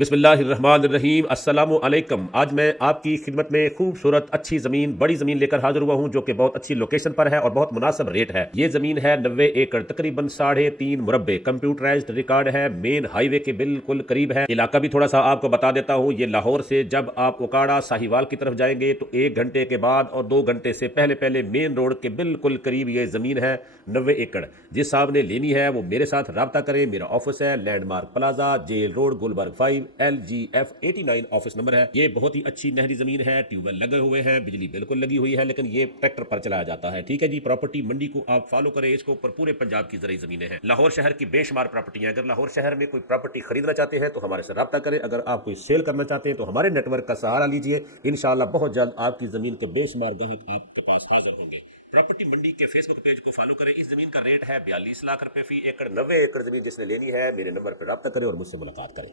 बिस्मिल्लाहिर्रहमानिर्रहीम अस्सलामु अलैकुम। आज मैं आपकी खिदमत में खूबसूरत अच्छी ज़मीन बड़ी ज़मीन लेकर हाजिर हुआ हूं जो कि बहुत अच्छी लोकेशन पर है और बहुत मुनासिब रेट है। ये ज़मीन है 90 एकड़ तकरीबन 3.5 मुरब्बे। कंप्यूटराइज्ड रिकॉर्ड है, मेन हाईवे के बिल्कुल करीब है। इलाका भी थोड़ा सा आपको बता देता हूँ। ये लाहौर से जब आप उकाड़ा साहिवाल की तरफ जाएंगे तो 1 घंटे के बाद और 2 घंटे से पहले पहले मेन रोड के बिल्कुल करीब ये ज़मीन है 90 एकड़। जिस साहब ने लेनी है वो मेरे साथ रब्ता करें। मेरा ऑफिस है landmark plaza, jail road, Gulberg 5, LGF 89 office number है। ये बहुत ही अच्छी नहरी जमीन है, ट्यूबवेल लगे हुए हैं, बिजली बिल्कुल लगी हुई है, लेकिन ये ट्रैक्टर पर चलाया जाता है। ठीक है जी। प्रॉपर्टी मंडी को आप फॉलो करें, इसको ऊपर पूरे पंजाब की जरिए जमीनें हैं। लाहौर शहर की बेशुमार प्रॉपर्टियां। अगर लाहौर शहर में कोई प्रॉपर्टी खरीदना चाहते हैं तो हमारे से रब्ता करें। अगर आप कोई सेल करना चाहते हैं तो हमारे नेटवर्क का सहारा लीजिए। इंशाल्लाह बहुत जल्द आपकी जमीन के बेशुमार ग्राहक आपके पास हाजिर होंगे। प्रॉपर्टी मंडी के फेसबुक पेज को फॉलो करें। इस जमीन का रेट है 42 लाख रुपए फी एकड़। 90 एकड़ जमीन जिसने लेनी है मेरे नंबर पर रब्ता करें और मुझसे मुलाकात करें।